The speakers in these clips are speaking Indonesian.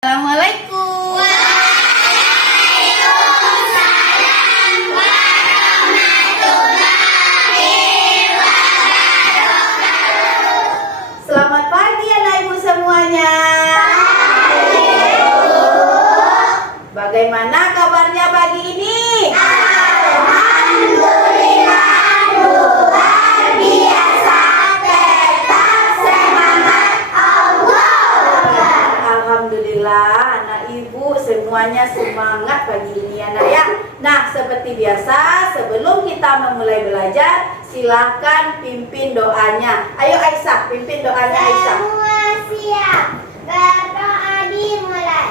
Assalamualaikum. Waalaikumsalam warahmatullahi wabarakatuh. Selamat pagi anak ibu semuanya. Bagaimana kabarnya pagi ini? Alhamdulillah luar biasa, tetap semangat Allah. Alhamdulillah anak ibu semuanya semangat pagi ini anak ya. Nah seperti biasa sebelum kita memulai belajar silahkan pimpin doanya. Ayo Aisyah pimpin doanya Aisyah. Semua siap, berdoa dimulai.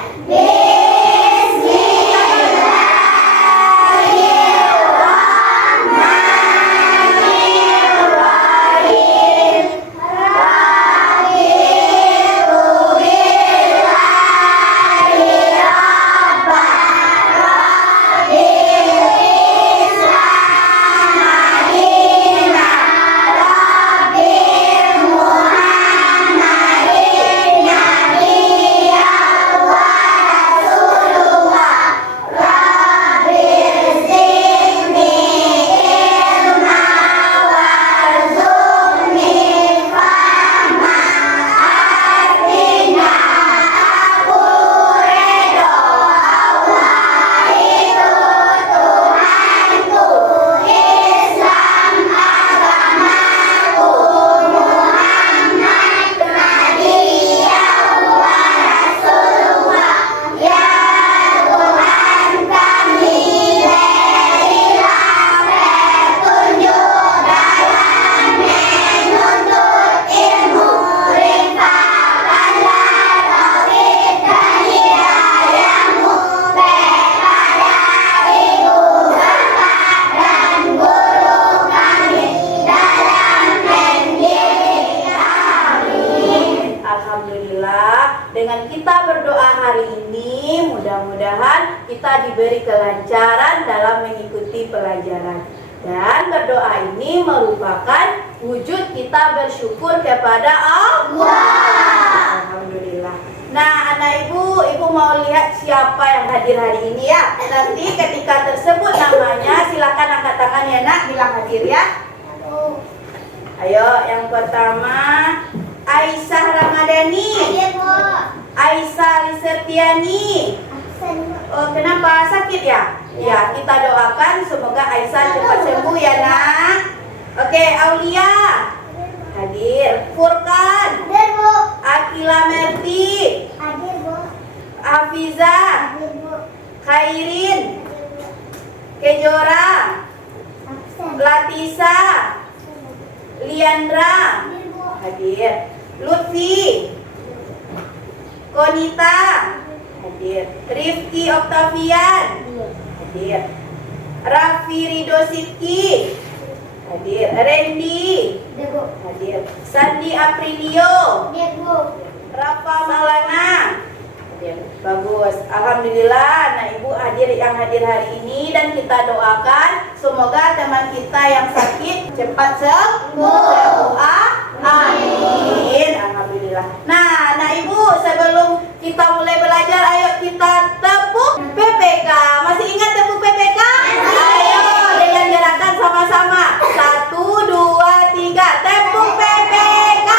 Alhamdulillah dengan kita berdoa hari ini mudah-mudahan kita diberi kelancaran dalam mengikuti pelajaran. Dan berdoa ini merupakan wujud kita bersyukur kepada Allah. Alhamdulillah. Nah anak ibu mau lihat siapa yang hadir hari ini ya. Nanti ketika tersebut namanya silakan angkat tangan ya nak, bilang hadir ya. Ayo yang pertama Aisyah Ramadhani. Hadir, Bu. Aisyah Lisertiani. Oh, kenapa sakit ya? Ya, kita doakan semoga Aisyah cepat sembuh ya, Nak. Oke, Aulia. Hadir. Furkan. Hadir, Bu. Akila Merti. Hadir, Bu. Hafiza. Hadir, Bu. Khairin. Kejora. Absen. Latisa. Liandra. Hadir, Bu. Hadir. Lutfi. Konita. Hadir. Rifki Oktavian. Hadir. Raffi Ridho Sidki. Hadir. Randy. Hadir, Bu. Hadir. Sandi Aprilio. Hadir, Bu. Rafa Maulana. Hadir. Bagus. Alhamdulillah anak ibu yang hadir hari ini dan kita doakan semoga teman kita yang sakit cepat sembuh. Amin. Alhamdulillah. Nah, anak ibu sebelum kita mulai belajar ayo kita tepuk PPK. Masih ingat tepuk PPK? Ayo dengan gerakan sama-sama. 1, 2, 3 tepuk PPK.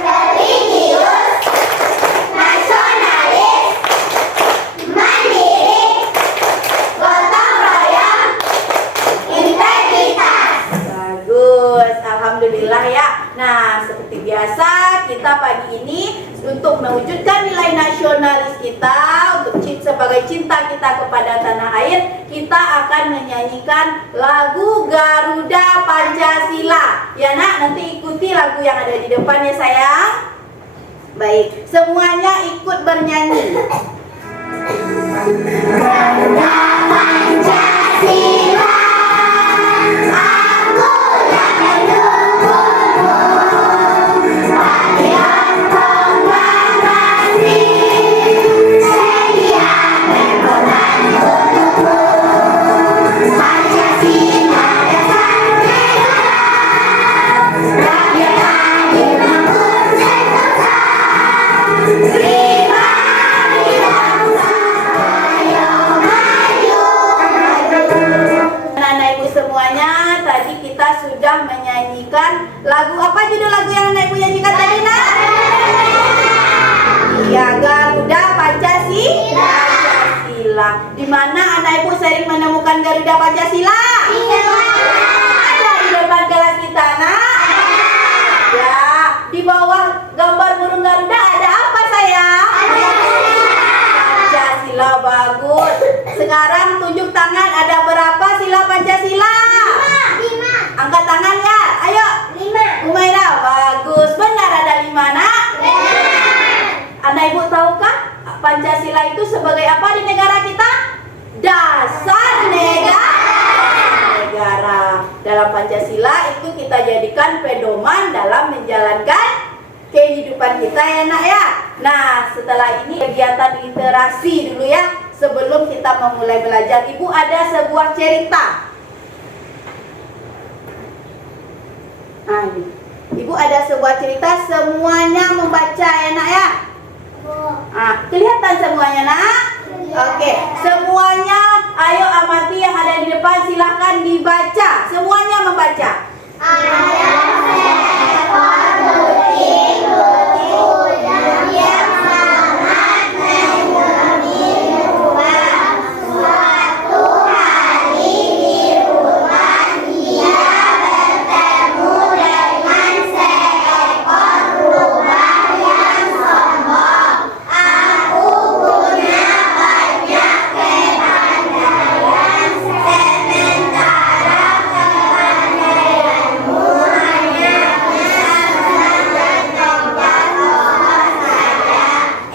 Religius, nasionalis, mandiri, gotong royong, integritas. Bagus, alhamdulillah ya. Nah, seperti biasa kita pagi ini untuk mewujudkan nilai nasionalis kita, untuk sebagai cinta kita kepada tanah air, kita akan menyanyikan lagu Garuda Pancasila. Ya nak, nanti ikuti lagu yang ada di depannya sayang. Baik, semuanya ikut bernyanyi. Garuda Pancasila, aku yang mendukungmu. Patriot proklamasi, sedia berkorban untukmu. Pancasila dasar negara, rakyat adil makmur sentosa. Terima lagu. Apa judul lagu yang anak ibu nyanyikan tadi, nak? Ya, Garuda Pancasila. Di mana anak ibu sering menemukan Garuda Pancasila? Ada di depan kelas kita, nak? Ya, di bawah gambar burung Garuda ada apa, sayang? Pancasila, bagus. Sekarang tunjuk tangan, ada berapa sila Pancasila? 5. Angkat tangan ya, ayo. 5. Umaira, bagus. Benar ada 5, nak? Anak ibu tahukah Pancasila itu sebagai apa di negara kita? Dasar negara. Dalam Pancasila itu kita jadikan pedoman dalam menjalankan kehidupan kita, ya, nak, ya. Nah, setelah ini kegiatan literasi dulu ya. Sebelum kita memulai belajar, ibu ada sebuah cerita. Nah, ini. Ibu ada sebuah cerita, semuanya membaca, ya, nak, ya. Kelihatan semuanya, nak? Oke, semuanya ayo amati yang ada di depan, silahkan dibaca. Semuanya membaca. Ada seekor kucing lucu yang sangat menggembirakan. Suatu hari di hutan dia bertemu dengan seekor rubah yang sombong. Aku punya banyak kepandaian, sementara kepandaianmu hanya bisa menangkap pohon saja.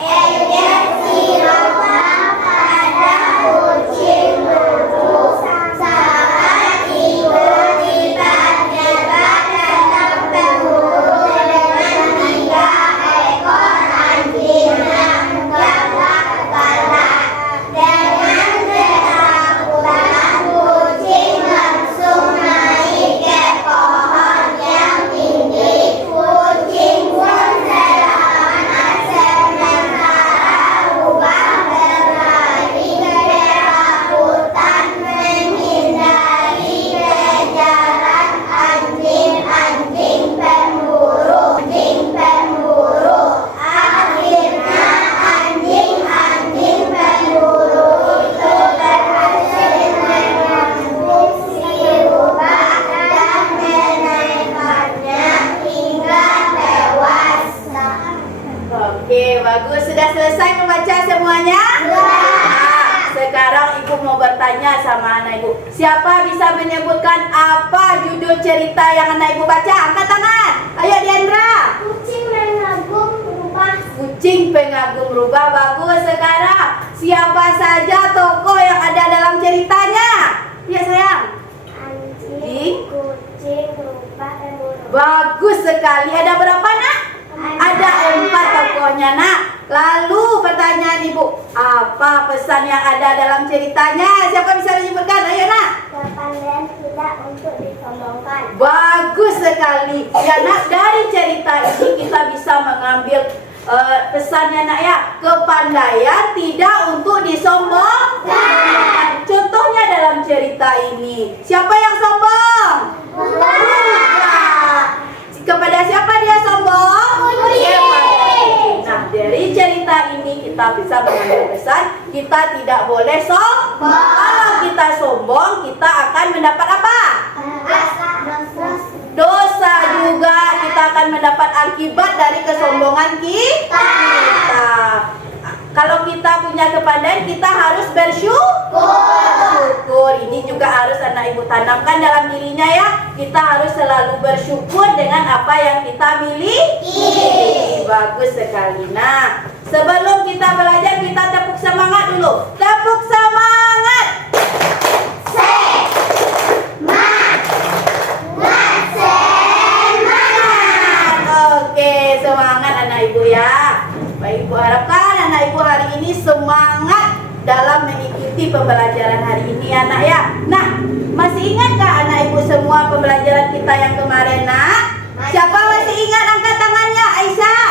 Ejek si rubah pada kucing lucu. Saat itu tiba-tiba datang pemburu dengan 3 ekor anjing yang menggagak kepala. Dengan ketakutan kucing langsung naik ke pohon yang tinggi. Kucing pun selamat, sementara rubah berlari ke hutan menghindari kejaran anjing-anjing pemburu. Akhirnya anjing-anjing pemburu itu berhasil menangkap si rubah dan menaikkannya hingga tewas. Oke, bagus. Sudah selesai membaca semuanya? Sekarang ibu mau bertanya sama anak ibu. Siapa bisa menyebutkan apa judul cerita yang anak ibu baca? Angkat tangan. Ayo, Diandra. Kucing mengagum rubah. Kucing pengagum rubah, bagus. Sekarang siapa saja tokoh yang ada dalam ceritanya? Ya, sayang. Anjing, kucing, rubah, dan burung. Bagus sekali. Ada berapa, nak? Ada 4 tokohnya, nak. Lalu pertanyaan ibu, apa pesan yang ada dalam ceritanya? Siapa bisa menyebutkan? Ayo, nak. Kepandaian tidak untuk disombongkan. Bagus sekali. Ya, nak, dari cerita ini kita bisa mengambil pesannya, nak, ya. Kepandaian tidak untuk disombongkan. Contohnya dalam cerita ini, siapa yang sombong? Rubah. Kepada siapa dia sombong? Kucing. Nah, dari cerita ini kita bisa mengambil pesan, kita tidak boleh sombong. Kalau kita sombong, kita akan mendapat apa? Dosa juga. Kita akan mendapat akibat dari kesombongan kita. Kalau kita punya kepandaian, kita harus bersyukur. Ini juga harus anak ibu tanamkan dalam dirinya, ya. Kita harus selalu bersyukur dengan apa yang kita miliki. Bagus sekali. Nah, sebelum kita belajar, kita tepuk semangat dulu. Tepuk semangat. Oke, semangat anak ibu, ya. Baik, ibu harapkan anak ibu hari ini semangat dalam mengikuti pembelajaran hari ini, anak, ya. Nah, masih ingatkah anak ibu semua pembelajaran kita yang kemarin, nak? Siapa masih ingat? Angkat tangannya. Aisyah,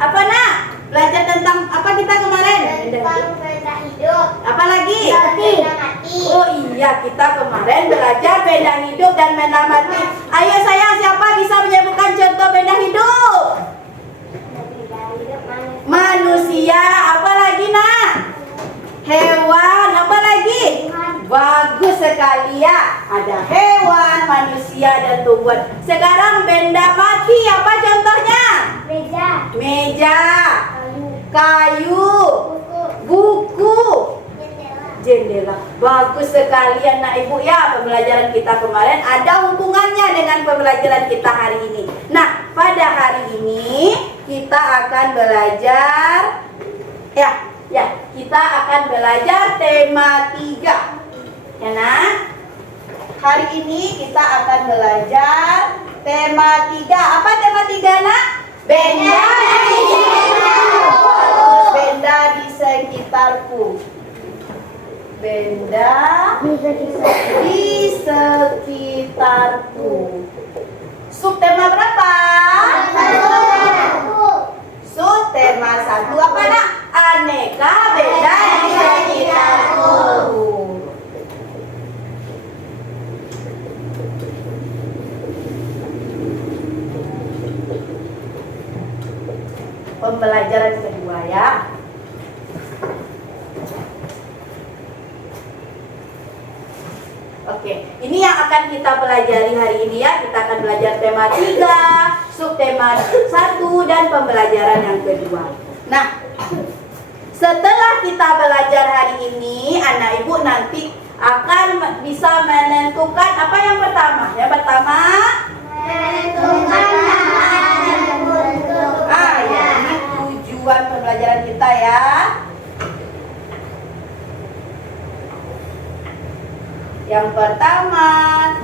apa, nak? Belajar tentang apa kita kemarin? Tentang benda hidup. Apa lagi? Benda mati. Oh iya, kita kemarin belajar benda hidup dan benda mati. Ayo sayang, siapa bisa menyebutkan contoh benda hidup? Benda hidup Manusia, apa lagi nak? Hewan, apa lagi? Bagus sekali ya. Ada hewan, manusia, dan tumbuhan. Sekarang benda mati, apa contohnya? Meja. Meja, Kayu. kayu, Buku. buku, Jendela. jendela. Bagus sekali anak ibu ya. Pembelajaran kita kemarin ada hubungannya dengan pembelajaran kita hari ini. Nah, pada hari ini kita akan belajar kita akan belajar tema 3. Ya nak? Hari ini kita akan belajar tema 3. Apa tema 3 nak? Benda di sekitarku. Benda di sekitarku. Benda di sekitarku. Subtema berapa? Subtema 1 apa nak? Aneka benda di sekitarku. Pembelajaran kedua ya. Oke, ini yang akan kita pelajari hari ini ya. Kita akan belajar tema 3, subtema 1, dan pembelajaran yang kedua. Nah, setelah kita belajar hari ini, anak ibu nanti akan bisa menentukan apa yang pertama? Yang pertama, Menentukan bentuk. ya, ini tujuan pembelajaran kita ya. Yang pertama,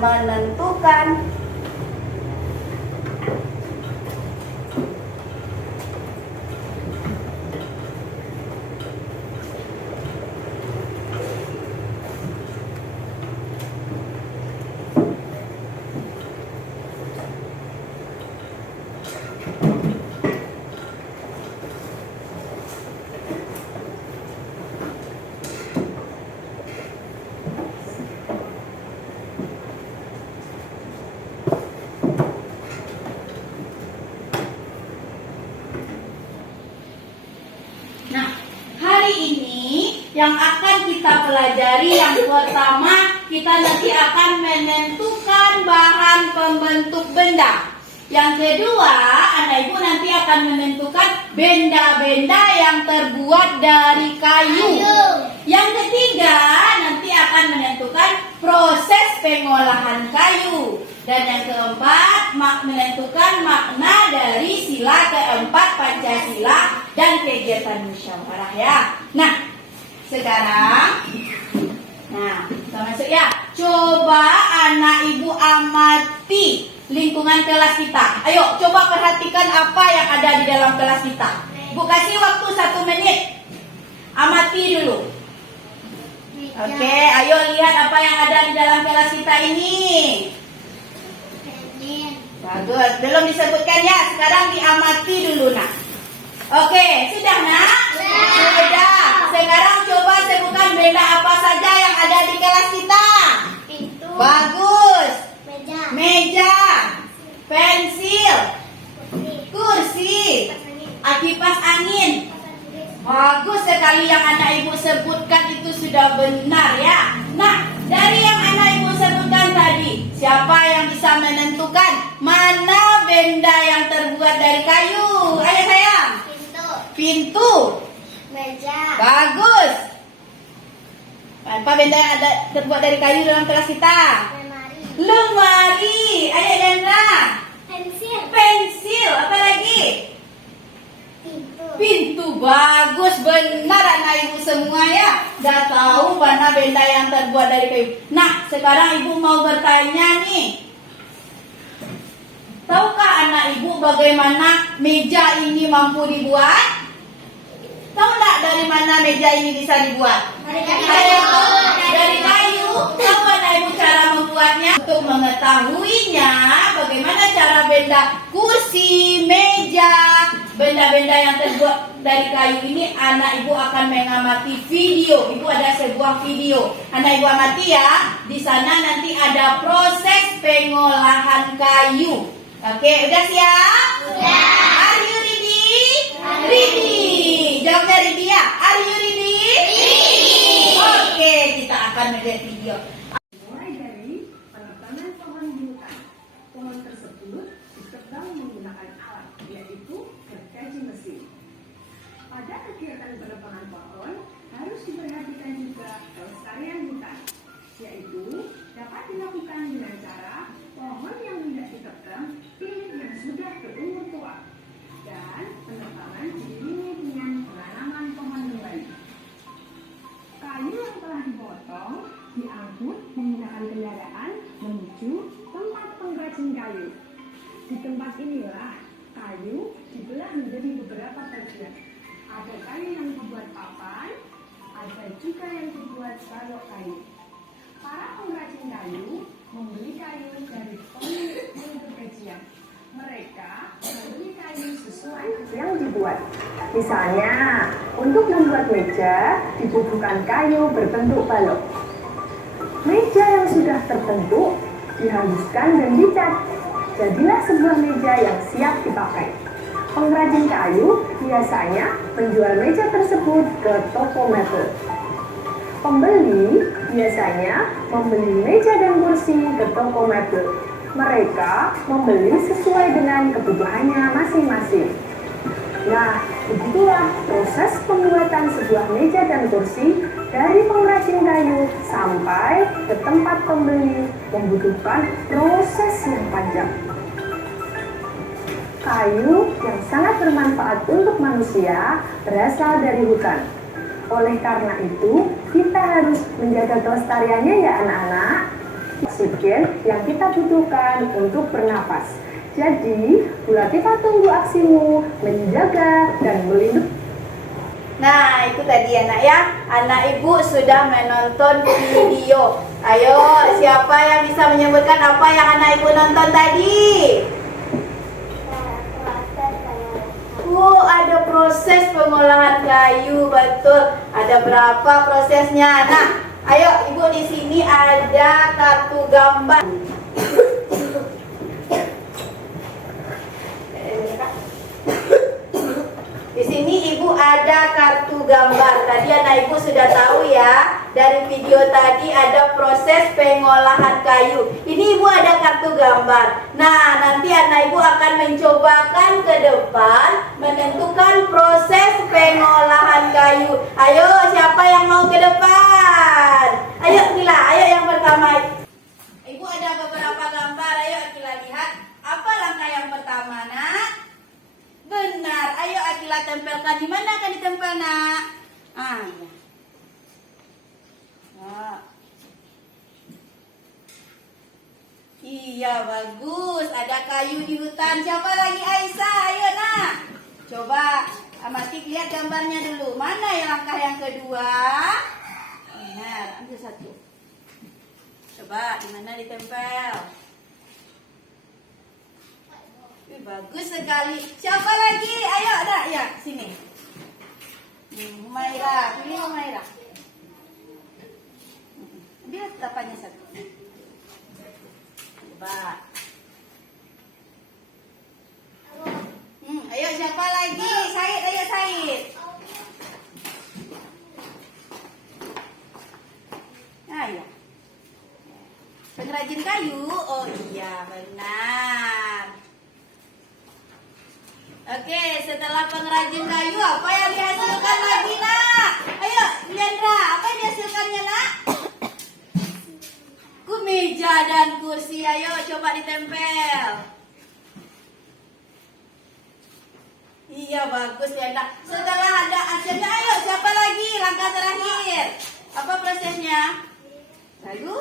menentukan yang akan kita pelajari. Yang pertama, kita nanti akan menentukan bahan pembentuk benda. Yang kedua, anak ibu nanti akan menentukan benda-benda yang terbuat dari kayu. Yang ketiga, nanti akan menentukan proses pengolahan kayu. Dan yang keempat, menentukan makna dari sila keempat Pancasila dan kegiatan musyawarah ya. Nah, sekarang, kita masuk ya. Coba anak ibu amati lingkungan kelas kita. Ayo, coba perhatikan apa yang ada di dalam kelas kita. Bu kasih waktu 1 menit. Amati dulu. Oke, ayo lihat apa yang ada di dalam kelas kita ini. Bagus, belum disebutkan ya. Sekarang diamati dulu nak. Oke, sudah nak? Sudah. Sekarang coba sebutkan benda apa saja yang ada di kelas kita. Pintu. Bagus. Meja. Pensil, kursi, kipas angin. Bagus sekali yang anak ibu sebutkan itu sudah benar ya. Nah, dari yang anak ibu sebutkan tadi, siapa yang bisa menentukan mana benda yang terbuat dari kayu? Ayo sayang. Pintu. Meja. Bagus. Apa benda yang ada terbuat dari kayu dalam kelas kita? Lemari. Ayo Dendra. Pensil. Apa lagi? Pintu. Bagus, benar anak ibu semua ya. Udah tahu mana benda yang terbuat dari kayu. Nah, sekarang ibu mau bertanya nih. Tahukah anak ibu bagaimana meja ini mampu dibuat? Tahu nggak dari mana meja ini bisa dibuat? Dari kayu. Tahu anak ibu cara membuatnya? Untuk mengetahuinya, bagaimana cara benda kursi, meja, benda-benda yang terbuat dari kayu ini, anak ibu akan mengamati video. Ibu ada sebuah video. Anak ibu amati ya. Di sana nanti ada proses pengolahan kayu. Oke, udah siap? Sudah. Are you ready? Ready. Jawabnya ready ya? Are you ready? Oke, kita akan melihat video. Mulai dari penebangan pohon di hutan. Pohon tersebut ditebang menggunakan alat, yaitu gergaji mesin. Pada kegiatan penebangan pohon, harus diperhatikan juga kelestarian hutan, yaitu dapat dilakukan dengan cara pohon yang tidak ditebang pilih yang sudah berumur tua, dan penebangan diiringi dengan penanaman pohon kembali. Kayu yang telah dipotong diangkut menggunakan kendaraan menuju tempat pengrajin kayu. Di tempat inilah kayu dibelah menjadi beberapa bagian. Ada kayu yang dibuat papan, ada juga yang dibuat balok kayu. Para pengrajin kayu membeli kayu dari pemilik bergajian. Mereka membeli kayu sesuai yang dibuat. Misalnya, untuk membuat meja dibutuhkan kayu berbentuk balok. Meja yang sudah terbentuk dihaluskan dan dicat. Jadilah sebuah meja yang siap dipakai. Pengrajin kayu biasanya menjual meja tersebut ke toko mebel. Pembeli biasanya membeli meja dan kursi ke toko mebel. Mereka membeli sesuai dengan kebutuhannya masing-masing. Nah, begitulah proses pembuatan sebuah meja dan kursi dari pengrajin kayu sampai ke tempat pembeli membutuhkan proses yang panjang. Kayu yang sangat bermanfaat untuk manusia berasal dari hutan. Oleh karena itu, kita harus menjaga kelestariannya ya anak-anak. Oksigen yang kita butuhkan untuk bernapas. Jadi, Bu Latifah tunggu aksimu menjaga dan melindungi. Nah, itu tadi anak ya. Anak ibu sudah menonton video. Ayo, siapa yang bisa menyebutkan apa yang anak ibu nonton tadi? Ada proses pengolahan kayu, betul. Ada berapa prosesnya? Nah, ayo ibu, di sini ada kartu gambar. Di sini ibu ada kartu gambar. Tadi anak ibu sudah tahu ya. Dari video tadi ada proses pengolahan kayu. Ini ibu ada kartu gambar. Nah, nanti anak ibu akan mencobakan ke depan menentukan proses pengolahan kayu. Ayo, siapa yang mau ke depan? Ayo Akila, ayo yang pertama. Ibu ada beberapa gambar. Ayo Akila lihat. Apa langkah yang pertama, Nak? Benar. Ayo Akila tempelkan. Di mana akan ditempel, Nak? Ya. Nah. Iya, bagus. Ada kayu di hutan. Siapa lagi? Aisyah. Ayo, Nak. Coba Amatik lihat gambarnya dulu. Mana yang langkah yang kedua? Benar. Ambil satu. Coba di mana ditempel? Bagus sekali. Siapa lagi? Ayo, ada ya, sini. Humaira, pilih Humaira. Ambil tapannya satu. Coba. Ayo siapa lagi? Said, ayo Said. Ayo. Pengrajin kayu? Oh iya, benar. Oke, setelah pengrajin kayu, apa yang dihasilkan lagi, Nak? Ayo, Liandra, apa yang dihasilkannya, Nak? Meja dan kursi. Ayo, coba ditempel. Iya, bagus, Liandra. Setelah ada hasilnya, ayo, siapa lagi? Langkah terakhir. Apa prosesnya? Lalu,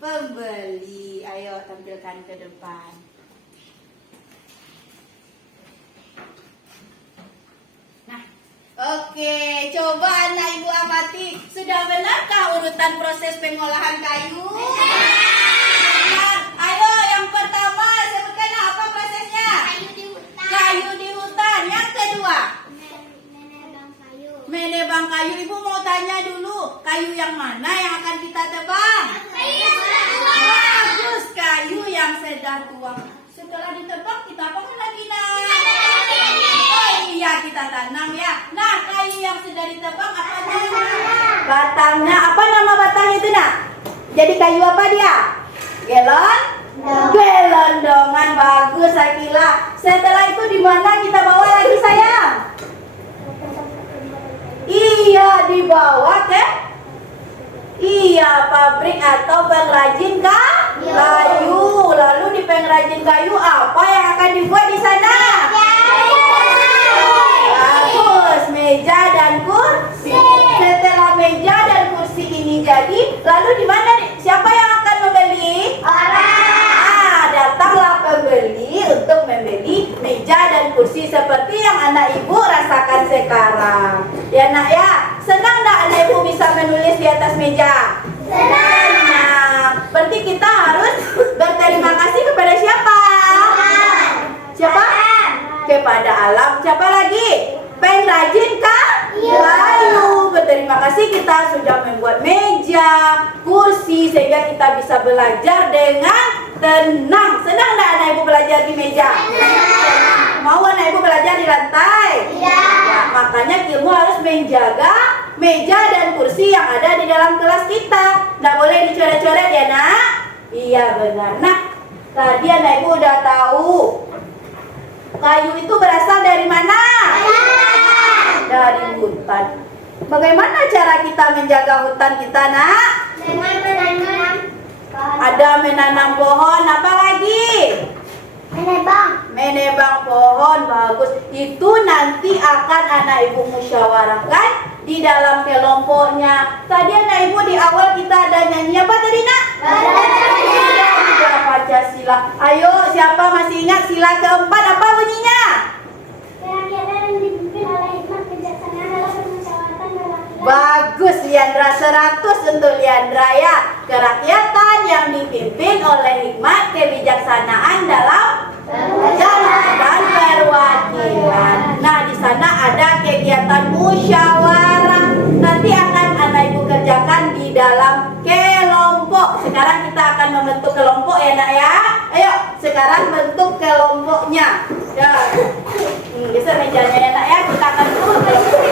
pembeli. Ayo, tampilkan ke depan. Oke, coba anak ibu amati. Sudah benarkah urutan proses pengolahan kayu? Benar. Ayo, yang pertama sebutkan apa prosesnya? Kayu di hutan. Kayu di hutan. Yang kedua? Menebang kayu. Menebang kayu. Ibu mau tanya dulu, kayu yang mana yang akan kita tebang? Kayu yang sudah tua. Bagus, kayu yang sudah tua. Setelah ditebang kita apakan lagi nak? Oh iya kita tanam ya. Nah kayu yang sudah ditebang apa namanya? Batangnya. Apa nama batangnya itu nak? Jadi kayu apa dia? Gelon? Gelondongan. Bagus Akila. Setelah itu di mana kita bawa lagi sayang? Iya dibawa ke pabrik atau pengrajin kayu. Lalu di pengrajin kayu apa yang akan dibuat di sana? Bagus, meja dan kursi. Setelah meja dan kursi ini jadi, lalu di mana siapa yang akan membeli? Datanglah pembeli untuk membeli meja dan kursi seperti yang anak ibu rasakan sekarang. Ya nak ya, senang tak anak ibu bisa menulis di atas meja? Senang. Berarti kita harus berterima kasih kepada siapa? Siapa? Kepada alam. Siapa lagi? Pengrajin kayu. Berterima kasih kita sudah membuat meja, kursi sehingga kita bisa belajar dengan tenang. Senang tak anak ibu belajar di meja? Mau anak ibu belajar di lantai? Ya, makanya ilmu harus menjaga meja dan kursi yang ada di dalam kelas kita. Tidak boleh dicoret-coret ya nak? Iya benar. Nah, tadi anak ibu udah tahu kayu itu berasal dari mana? Dari hutan. Bagaimana cara kita menjaga hutan kita nak? Dengan menanam. Ada menanam pohon, apa lagi? Menebang pohon, bagus. Itu nanti akan anak ibu musyawarahkan di dalam kelompoknya. Tadi anak ibu di awal kita ada nyanyi apa tadi nak? Pancasila. Ayo, siapa masih ingat sila keempat apa bunyinya? Kerakyatan yang dipimpin oleh hikmat kebijaksanaan dalam permusyawaratan perwakilan. Bagus Liandra, 100 untuk Liandra ya. Kerakyatan yang dipimpin oleh hikmat kebijaksanaan dalam dan perwakilan. Nah, di sana ada kegiatan musyawarah. Nanti akan anak ibu kerjakan di dalam kelompok. Sekarang kita akan membentuk kelompok ya nak ya. Ayo, sekarang bentuk kelompoknya. Ya. Bisa mejanya ya nak ya. Kita akan bentuk kelompok.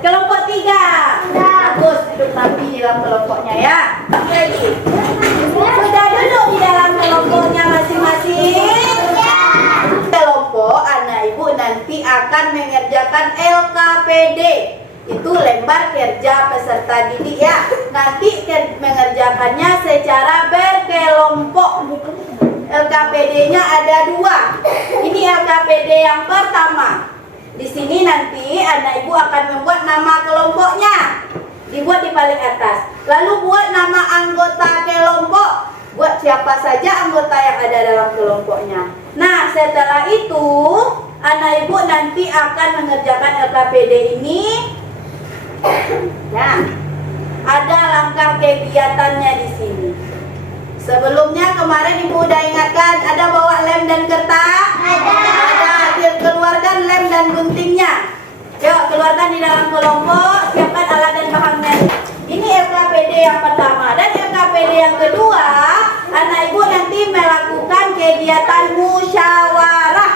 Kelompok 3. Bagus, duduk rapi di dalam kelompoknya ya. Lagi. Sudah duduk di dalam kelompoknya masing-masing. Kelompok anak ibu nanti akan mengerjakan LKPD. Itu lembar kerja peserta didik ya. Nanti mengerjakannya secara berkelompok. LKPD-nya ada 2. Ini LKPD yang pertama. Di sini nanti anak ibu akan membuat nama kelompoknya. Dibuat di paling atas. Lalu buat nama anggota kelompok. Buat siapa saja anggota yang ada dalam kelompoknya. Nah, setelah itu anak ibu nanti akan mengerjakan LKPD ini. Nah, ada langkah kegiatannya di sini. Sebelumnya kemarin ibu udah ingatkan ada bawa lem dan kertas? Ada. Keluarkan lem dan guntingnya. Yuk keluarkan di dalam kelompok. Siapkan alat dan bahannya. Ini LKPD yang pertama. Dan LKPD yang kedua, anak ibu nanti melakukan kegiatan musyawarah.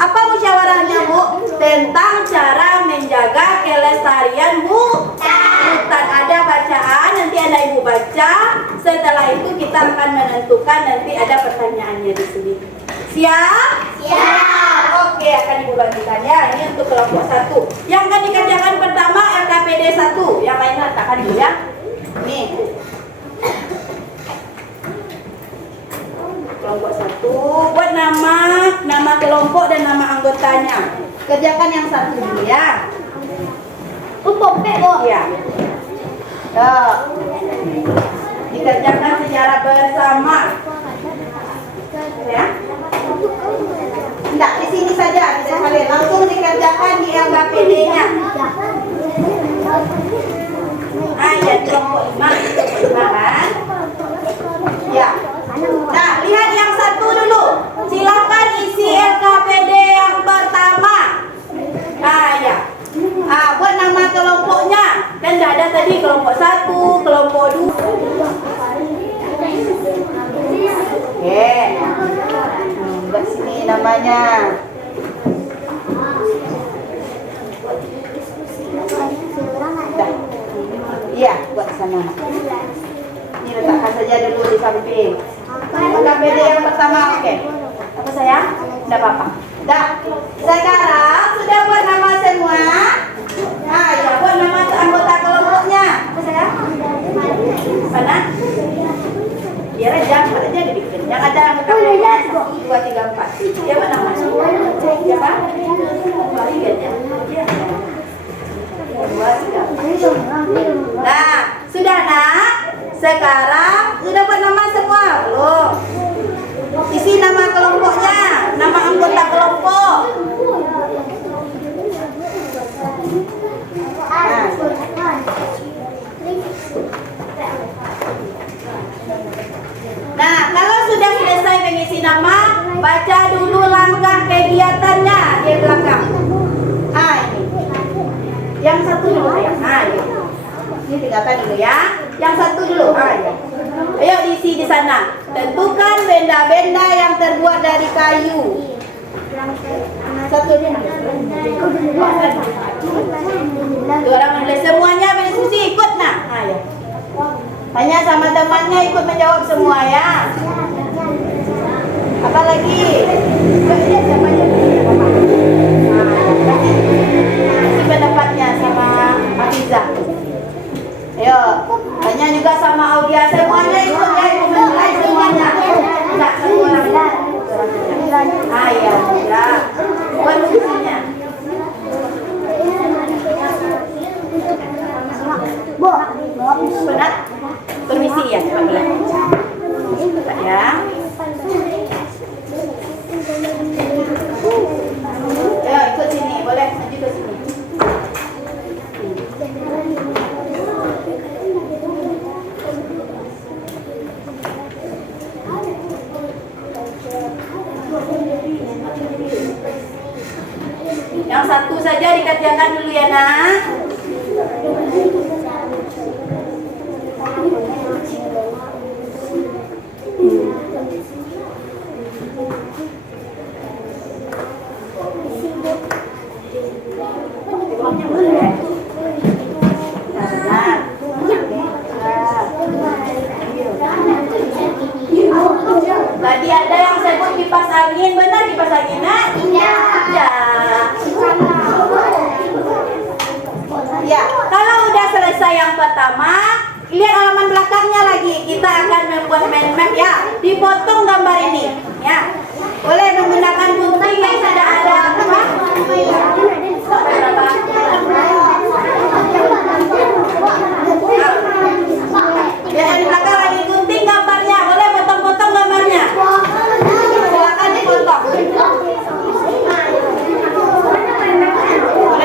Apa musyawarahnya bu? Tentang cara menjaga kelestarian hutan. Ada bacaan, nanti anak ibu baca. Setelah itu akan menentukan, nanti ada pertanyaannya di sini. Siap? Siap. Oke, akan Ibu bagikan ya. Ini untuk kelompok 1. Yang akan dikerjakan pertama LKPD 1. Yang lain letakkan dulu ya. Nih. Kelompok 1, buat nama kelompok dan nama anggotanya. Kerjakan yang satu dulu ya. Iya. Dikerjakan secara bersama. Ya. Enggak, di sini saja, tidak kalian langsung dikerjakan di LKPD-nya. Ya, kelompok 5 kan? Ya. Nah, lihat yang satu dulu. Silakan isi LKPD yang pertama. Ya. Buat nama kelompoknya. Kan sudah ada tadi kelompok 1, kelompok 2. Oke. Buat sini namanya. Iya, buat sana. Ini letakkan saja dulu di samping. LKPD yang pertama, oke. Apa sayang? Tidak apa-apa. Dah. Sekarang sudah buat nama semua. Ya, buat nama anggota kelompoknya. Apa sayang? Mana? Biar aja dibikin. Yang ada anggota kelompoknya 1, 2, 3, 4. Dia buat nama. Siapa? Lihat ya. 2, 3, 4. Nah, sudah nak? Sekarang sudah buat nama semua belum? Isi nama kelompoknya, nama anggota kelompok. Nah, kalau sudah selesai mengisi nama, baca dulu langkah kegiatannya di belakang. Ini. Yang satu dulu ya. Ini tinggalkan dulu ya. Yang satu dulu. Ya. Ayo diisi di sana. Tentukan benda-benda yang terbuat dari kayu. Satu dulu. Orang menulis semuanya berdiskusi ikut nah. Ya. Tanya sama temannya ikut menjawab semua ya. Apa lagi? Kasih pendapatnya sama Afiza. Ayo, tanya juga sama Aulia. Semuanya ikut ya, ikut menilai semuanya. Enggak, satu orang. Ya. Buat sisinya. Benar? Permisi ya, Pak Bela. Ya. Ayo ikut sini, boleh maju ke sini. Yang satu saja dikerjakan dulu ya nak. Tadi ada yang sebut kipas angin, benar kipas angin nak? Iya. Ya, kalau udah selesai yang pertama, lihat halaman belakangnya lagi. Kita akan membuat mind map ya. Dipotong gambar ini, ya. Boleh menggunakan gunting yang sudah ada apa? Ya, di belakang lagi gunting gambarnya. Boleh potong-potong gambarnya. Silakan dipotong. Boleh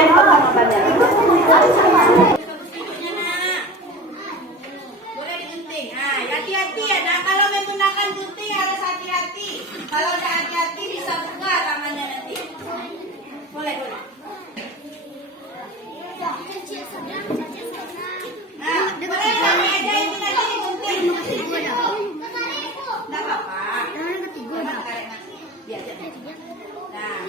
dipotong gambarnya. Boleh digunting. Hati-hati ya. Nah, kalau menggunakan gunting harus hati-hati. Kalau udah hati-hati bisa buka tangannya nanti. Boleh. Nah, boleh kami aja ini nanti digunting. Enggak apa-apa. Biar aja. Nah,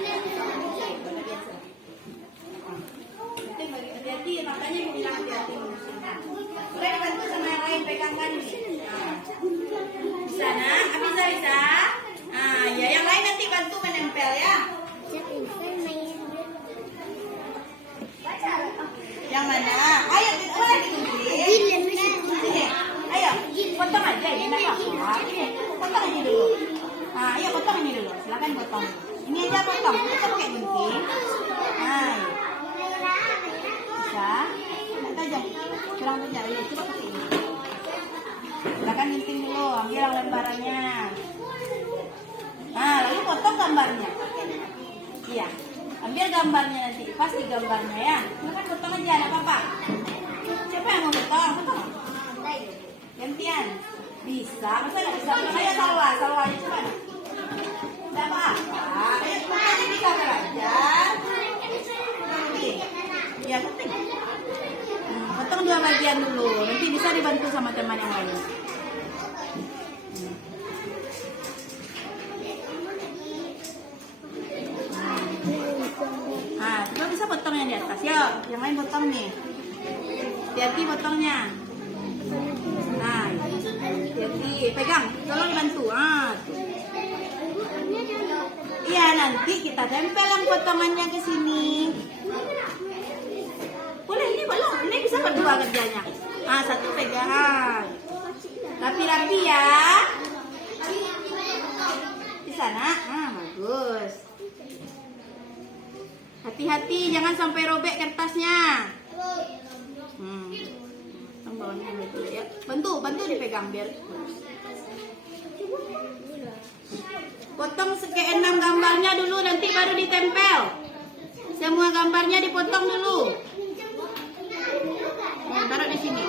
hati-hati, makanya aku bilang hati-hati. Boleh dibantu sama yang lain pegangkan ini. Bisa. potong. Ini aja potong. Kita pakai gunting. Nah, bisa. Nggak tajam. Kurang tajam. Ya, coba pakai ini. Silakan gunting dulu. Ambil yang lembarannya. Nah, lalu potong gambarnya. Iya. Ambil gambarnya nanti. Pasti gambarnya ya. Silakan potong aja. Nggak apa-apa. Siapa yang mau potong? Potong. Gantian. Bisa. Masa nggak bisa? Ayo Salwa. Salwa aja coba. Nggak apa-apa. Ayo potongnya di kamera aja. Penting. Ya penting. Potong 2 bagian dulu. Nanti bisa dibantu sama teman yang lain. Nah, coba bisa potong yang di atas. Yuk, yang lain potong nih. Hati-hati potongnya. Nah, hati-hati. Pegang, tolong bantu. Iya, nanti kita tempel yang potongannya ke sini. Boleh, ini belum. Ini bisa berdua kerjanya. Satu pegang. Rapi-rapi ya. Di sana. Bagus. Hati-hati, jangan sampai robek kertasnya. Bawahnya betul ya. Bantu dipegang biar. Potong ke-6 gambarnya dulu, nanti baru ditempel. Semua gambarnya dipotong dulu. Taruh di sini.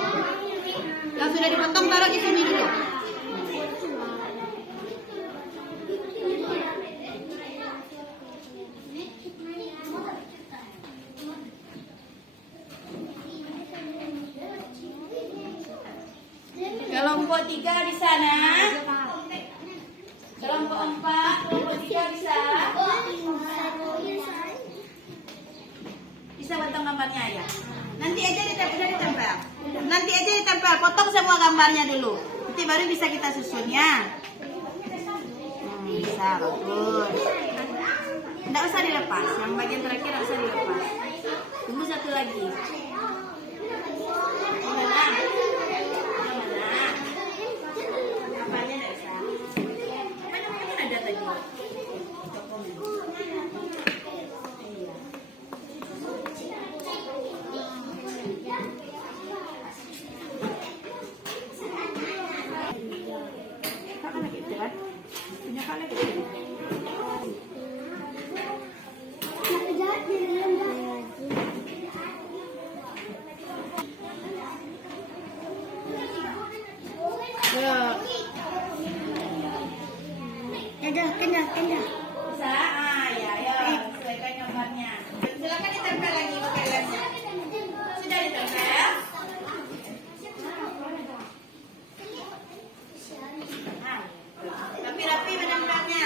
Yang sudah dipotong taruh di sini dulu. Kelompok 3 di sana. Kelompok 4, kelompok 3 bisa. Bisa potong gambarnya ya. Nanti aja ditempel. Nanti aja ditempel. Potong semua gambarnya dulu. Nanti baru bisa kita susun ya. Bisa, bagus. Nggak usah dilepas. Yang bagian terakhir nggak usah dilepas. Tunggu satu lagi. Kendah. Bisa? Ya. Sesuaikan gambarnya. Silakan ditempel lagi pakai lemnya. Sudah ditempel? Rapi-rapi menempelnya.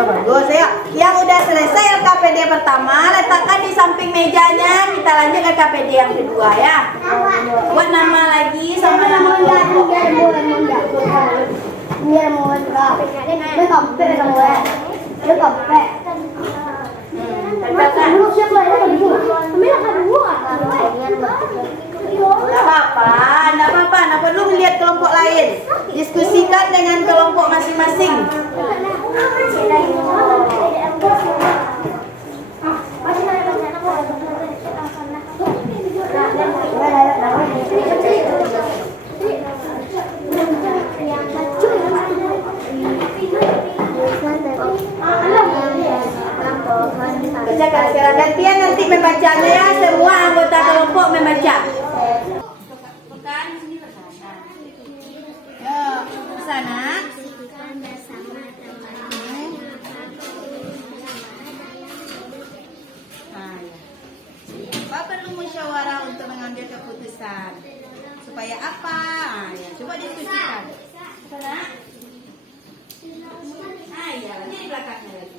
Bagus ya. Yang udah selesai LKPD pertama letakkan di samping mejanya. Kita lanjut LKPD yang kedua ya. Buat nama lagi sama nama kelompok. Nggak apa-apa. Nggak perlu melihat kelompok lain. Diskusikan dengan kelompok masing-masing. Bacakan sekarang. Gantian nanti membacanya ya. Semua anggota kelompok membaca. Bukan sini bersama. Yuk, bersama. Bapak perlu musyawarah untuk mengambil keputusan. Supaya apa? Coba diskusikan. Sana. Ya, ini di belakangnya lagi.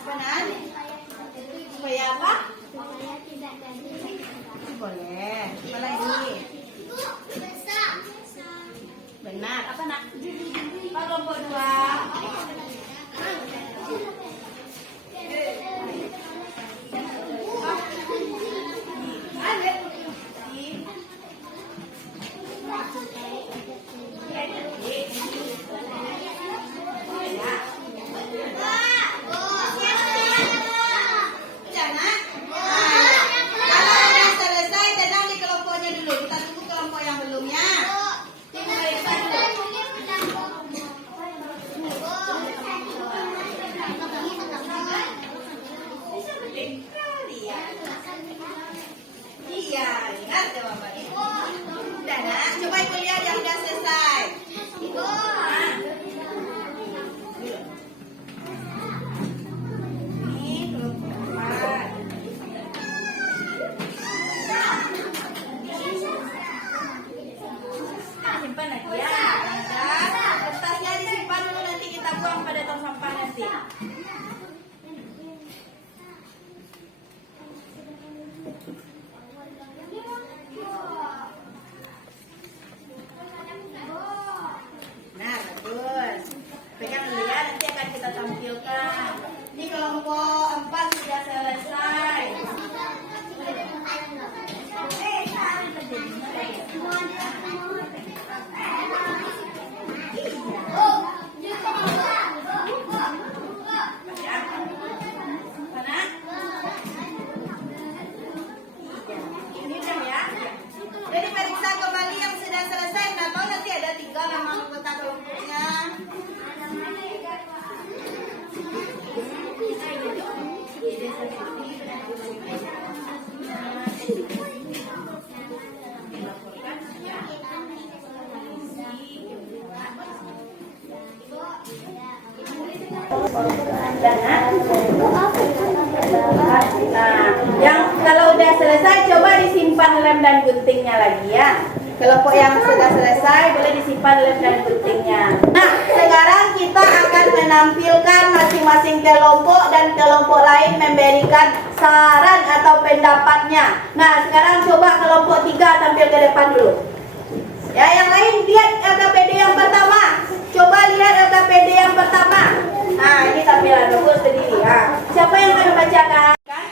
Benar? Supaya apa? boleh. Apa lagi? Benar. Apa nak? Apa kelompok 2? Iya, lihat jawabannya. Udah nak, coba ibu lihat yang udah selesai. Ibu. Ini kelompok 4. Simpan lagi ya. Udah. Kertasnya disimpan dulu, nanti kita buang pada tong sampah nanti. Nah, bagus. Pegang dulu ya, nanti akan kita tampilkan. Ini kelompok 4 sudah selesai. Mana? Ini udah ya. Jadi periksa kembali yang sudah selesai. Nah, tahu nanti ada 3 nama anggota kelompoknya. Nah, yang kalau udah selesai coba disimpan lem dan guntingnya lagi ya. Kelompok yang sudah selesai boleh disimpan lem dan guntingnya. Nah, sekarang kita akan menampilkan masing-masing kelompok dan kelompok lain memberikan saran atau pendapatnya. Nah, sekarang coba kelompok 3 tampil ke depan dulu. Ya, yang lain lihat LKPD yang pertama. Coba lihat LKPD yang pertama. Nah, ini tampilan bagus sendiri ya. Siapa yang akan membacakan? Nah,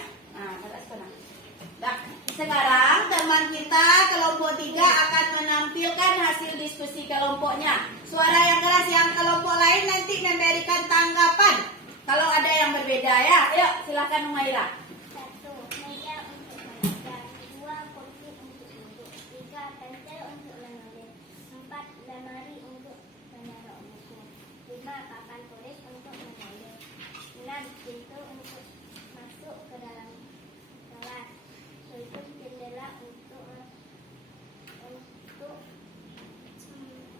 nah, sekarang teman kita kelompok 3 akan menampilkan hasil diskusi kelompoknya. Suara yang keras yang kelompok lain nanti memberikan tanggapan. Kalau ada yang berbeda ya. Ayo, silakan Umaira. 1. Meja untuk belajar. 2. Kursi untuk duduk. 3. Pensil untuk menulis. 4. Lemari untuk menaruh buku. 5. Papan tulis untuk menulis. 6. Pintu untuk masuk ke dalam kelas. 7. Jendela untuk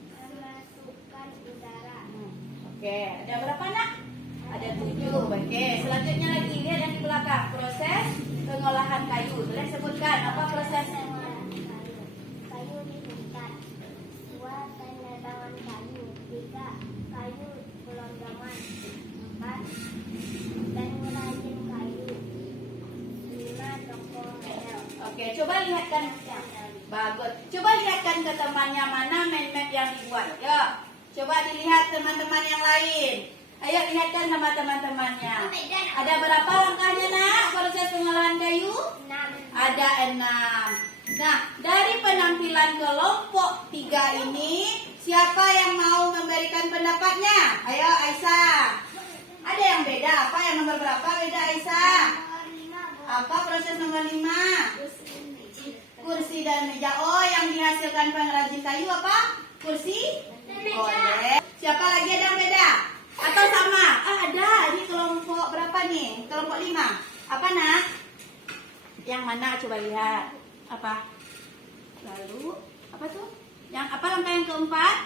memasukkan udara. Oke, ada berapa nak? Ada 7. Oke, selanjutnya lagi lihat yang di belakang. Proses pengolahan kayu. Boleh sebutkan apa prosesnya? Kayu diikat. 2. Penebangan kayu. 3. Kayu gelondongan. 4. Pengrajin kayu. 5. Toko model. Oke, coba lihatkan. Bagus. Coba lihatkan ke temannya mana mind map yang dibuat. Ya, coba dilihat teman-teman yang lain. Ayo lihatkan sama teman-temannya. Ada berapa langkahnya nak proses pengolahan kayu? 6. Ada 6. Nah, dari penampilan kelompok 3 ini, siapa yang mau memberikan pendapatnya? Ayo Aisyah. Ada yang beda? Apa yang nomor berapa beda Aisyah? Apa proses nomor 5? Kursi dan meja. Oh, yang dihasilkan pengrajin kayu apa? Kursi? Boleh. Siapa lagi ada yang beda? Atau sama? Ada. Ini kelompok berapa nih? Kelompok 5. Apa nak? Yang mana? Coba lihat. Apa? Lalu, apa tuh? Yang apa langkah yang keempat?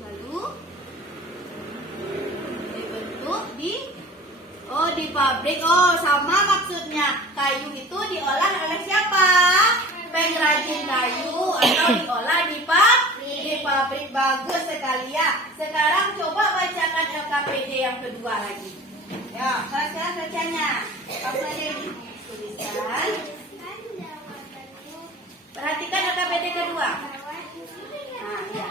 Lalu dibentuk di pabrik. Oh, sama maksudnya. Kayu itu diolah oleh siapa? Pengrajin kayu atau diolah di pabrik. Bagus sekali ya. Sekarang coba bacakan LKPD yang kedua lagi. Ya, sekarang bacanya. Apa ini? Tulisan. PPT kedua. Nah, ya.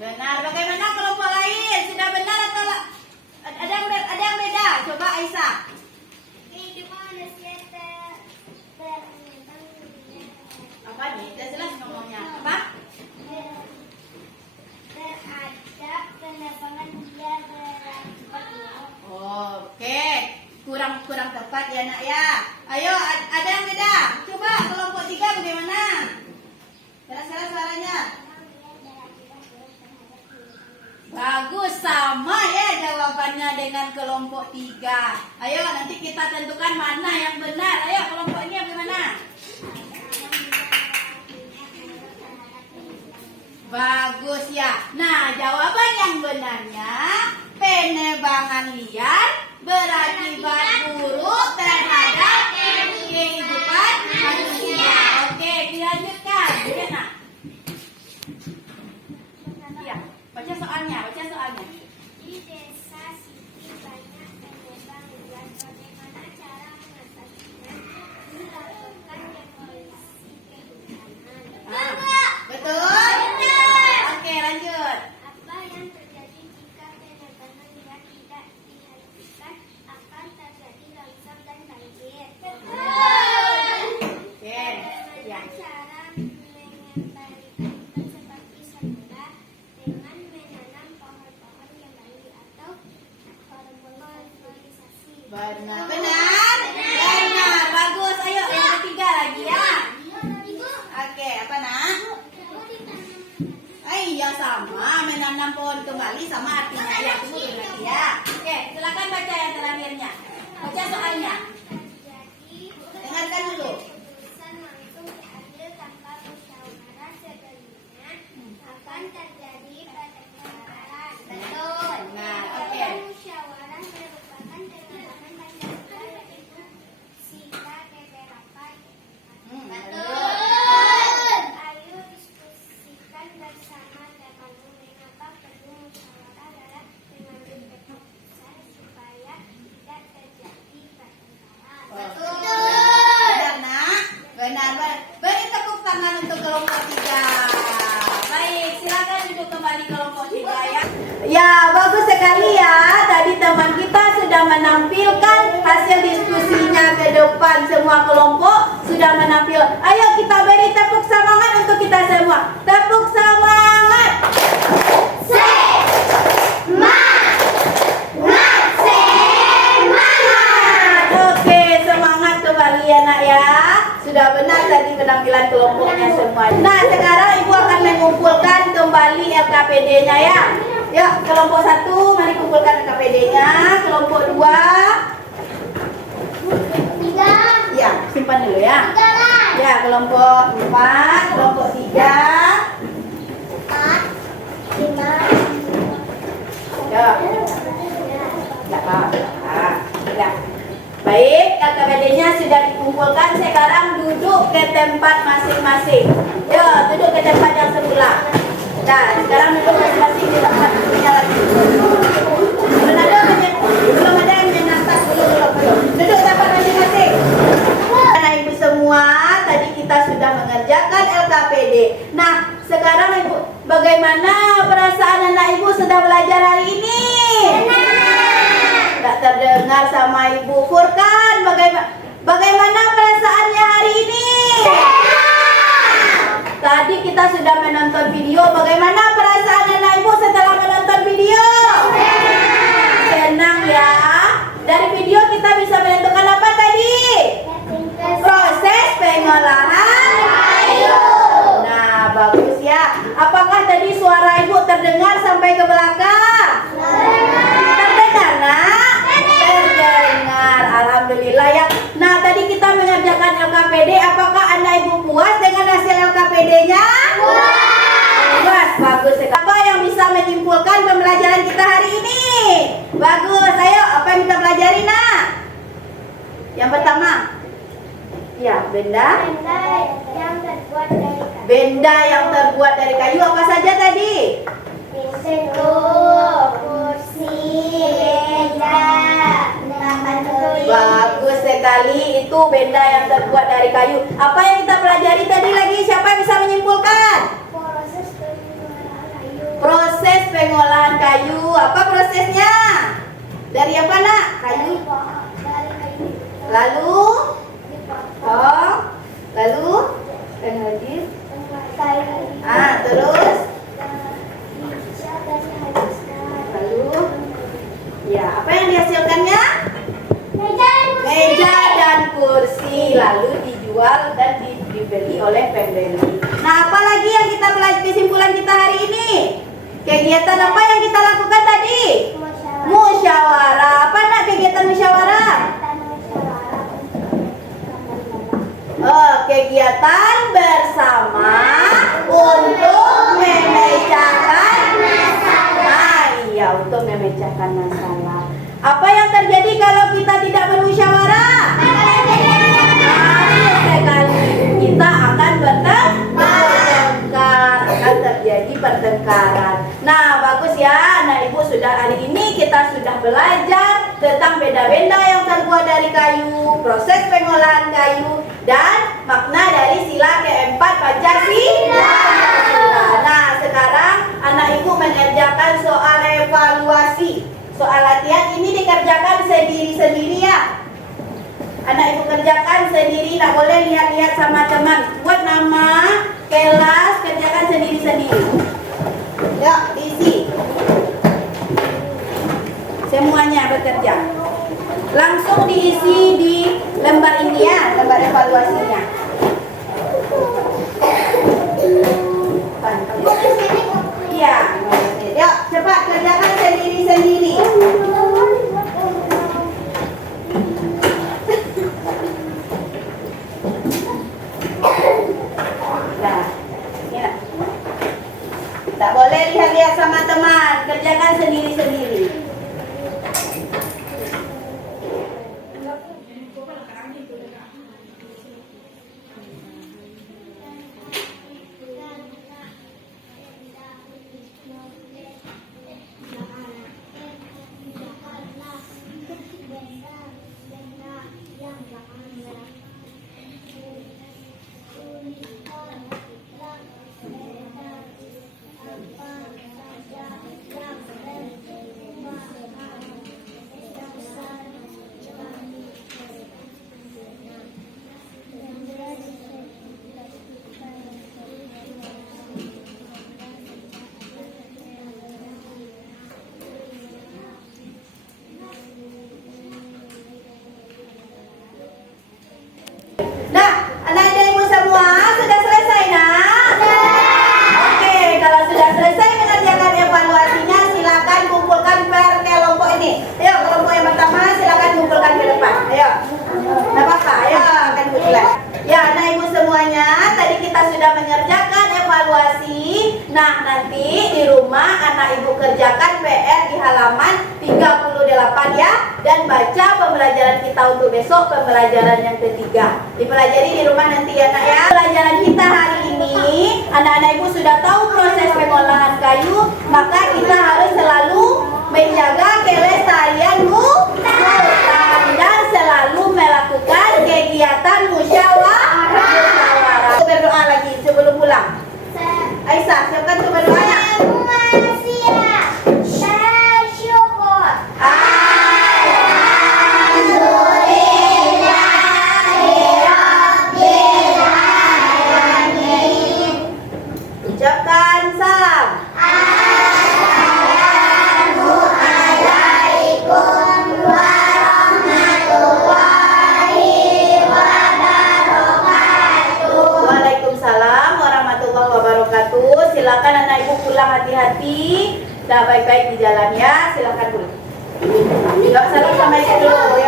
Benar. Bagaimana kelompok lain? Sudah benar atau ada yang beda? Coba Aisyah. Apa nih? Tidak jelas ngomongnya. Apa? Beradab, penerbangan dia beradab. Oke, kurang tepat ya nak ya. Ayo, ada yang beda? Coba kelompok 3 bagaimana? Keras-keras suaranya. Bagus, sama ya jawabannya dengan kelompok 3. Ayo nanti kita tentukan mana yang benar. Ayo kelompok ini bagaimana? Bagus ya. Nah, jawaban yang benarnya penerbangan liar berakibat buruk terhadap kehidupan manusia. Oke, dilanjutkan. Gimana? Ya, baca soalnya. Di desa Siti banyak penerbang liar. Bagaimana cara mengatasinya? Dilaporkan ke polisi kehutanan. Betul? Oke, lanjut. Apa yang terjadi jika penerbangan liar tidak dihentikan? Akan terjadi longsor dan banjir. Oke, ya. Bagaimana cara mengembalikan hutan seperti semula dengan menanam pohon-pohon kembali atau reformisasi? Benar. Bagus. Ayo yang ketiga lagi ya. Oke, apa nak? Iya sama, menanam pohon kembali sama artinya ya, tunggu berarti ya. Oke, silakan baca yang terakhirnya. Baca soalnya. Dengarkan dulu. Keputusan langsung diambil tanpa musyawarah sebelumnya akan terjadi pertengkaran. Betul. Nah, oke. Musyawarah merupakan pengembangan Pancasila yaitu sila keberapan. Betul. Ayo diskusikan bersama temanmu mengapa perlu musyawarah dalam mengambil keputusan supaya tidak terjadi pertengkaran. Benar nak? Benar. Beri tepuk tangan untuk kelompok 3. Baik, silakan duduk kembali kelompok 3 ya. Ya, bagus sekali ya. Tadi teman kita sudah menampilkan hasil diskusinya ke depan. Semua kelompok sudah menampil. Ayo kita beri tepuk semangat untuk kita semua. Tepuk semangat. Oke, semangat kembali ya nak ya. Sudah benar tadi penampilan kelompoknya semua. Nah, sekarang ibu akan mengumpulkan kembali LKPD-nya ya. Ya, kelompok 1 mari kumpulkan LKPD-nya. Kelompok 2. Ya, simpan dulu ya. Ya, kelompok 4, kelompok 3. Ya. Ya. Baik, LKPD-nya sudah dikumpulkan. Sekarang duduk ke tempat masing-masing. Ya, duduk ke tempat yang semula. Nah, sekarang duduk masing-masing di tempat duduknya lagi. Belum ada yang menyatat belum. Duduk tempat masing-masing. Anak ibu semua, tadi kita sudah mengerjakan LKPD. Nah, sekarang ibu, bagaimana perasaan anak ibu sudah belajar hari ini? Tidak terdengar sama Ibu Furkan. Bagaimana perasaannya hari ini? Tadi kita sudah menonton video. Bagaimana perasaan anak ibu setelah menonton video? Senang ya. Dari video kita bisa menentukan apa tadi? Proses pengolahan kayu. Nah, bagus ya. Apakah tadi suara ibu terdengar sampai ke belakang? Terdengar nak? Terdengar. Alhamdulillah ya. Nah, tadi kita mengerjakan LKPD. Apakah anak ibu puas dengan hasil LKPD-nya? Puas. Bagus. Apa yang bisa menyimpulkan pembelajaran kita hari ini? Bagus. Ayo, apa yang kita pelajari nak? Yang pertama. Ya, benda yang terbuat dari kayu. Benda yang terbuat dari kayu apa saja tadi? Pintu, kursi, meja, tempat tulis. Bagus sekali, itu benda yang terbuat dari kayu. Apa yang kita pelajari tadi lagi? Siapa yang bisa menyimpulkan? Proses pengolahan kayu. Proses pengolahan kayu. Apa prosesnya? Dari apa nak? Kayu. Dari kayu. Lalu? Dipotong. Oh. Lalu? Penghajir. Kayu. Terus? Dicat dan dihabiskan. Lalu? Ya, apa yang dihasilkannya? Meja dan kursi. Meja dan kursi. Lalu dijual dan dibeli oleh pembeli. Nah, apa lagi yang kita pelajari kesimpulan kita hari ini? Kegiatan apa yang kita lakukan tadi? Musyawarah. Apa nak kegiatan musyawarah? Kegiatan bersama untuk memecahkan masalah. Iya, untuk memecahkan masalah. Apa yang terjadi kalau kita tidak bermusyawarah? Sekali kita akan bertengkar, akan terjadi pertengkaran. Nah, bagus ya, anak ibu sudah hari ini kita sudah belajar tentang benda-benda yang terbuat dari kayu, proses pengolahan kayu, dan makna dari sila keempat Pancasila. Nah, sekarang anak ibu mengerjakan soal evaluasi. Soal latihan ini dikerjakan sendiri-sendiri ya. Anak ibu kerjakan sendiri, tak boleh lihat-lihat sama teman. Buat nama kelas, kerjakan sendiri-sendiri. Yuk, isi. Semuanya bekerja. Langsung diisi di lembar ini ya, lembar evaluasinya. Iya. Yuk, cepat kerjakan sendiri-sendiri. Nah, ya. Tak boleh lihat-lihat sama teman, kerjakan sendiri-sendiri. Nah, anak-anak ibu semua sudah selesai nak? Oke, kalau sudah selesai mengerjakan evaluasinya, silakan kumpulkan per kelompok ini. Ayo, kelompok yang pertama silakan kumpulkan ke depan. Ayo, nggak apa-apa. Ayo, akan kumpulkan. Ya, anak ibu semuanya, tadi kita sudah mengerjakan evaluasi. Nah, nanti di rumah anak ibu kerjakan PR di halaman 38 ya. Dan baca pembelajaran kita untuk besok, pembelajaran yang ketiga. Dipelajari di rumah nanti ya nak ya. Pelajaran kita hari ini, anak-anak ibu sudah tahu proses pengolahan kayu. Maka kita harus selalu menjaga kelestarian hutan dan selalu melakukan kegiatan musyawarah. Berdoa lagi sebelum pulang. Aisyah, siapkan tuh berdoa. Ucapkan salam. Assalamualaikum warahmatullahi wabarakatuh. Waalaikumsalam warahmatullahi wabarakatuh. Silakan anak ibu pulang hati-hati. Dah baik-baik di jalan ya. Silakan pulang. Enggak salam sama ibu dulu.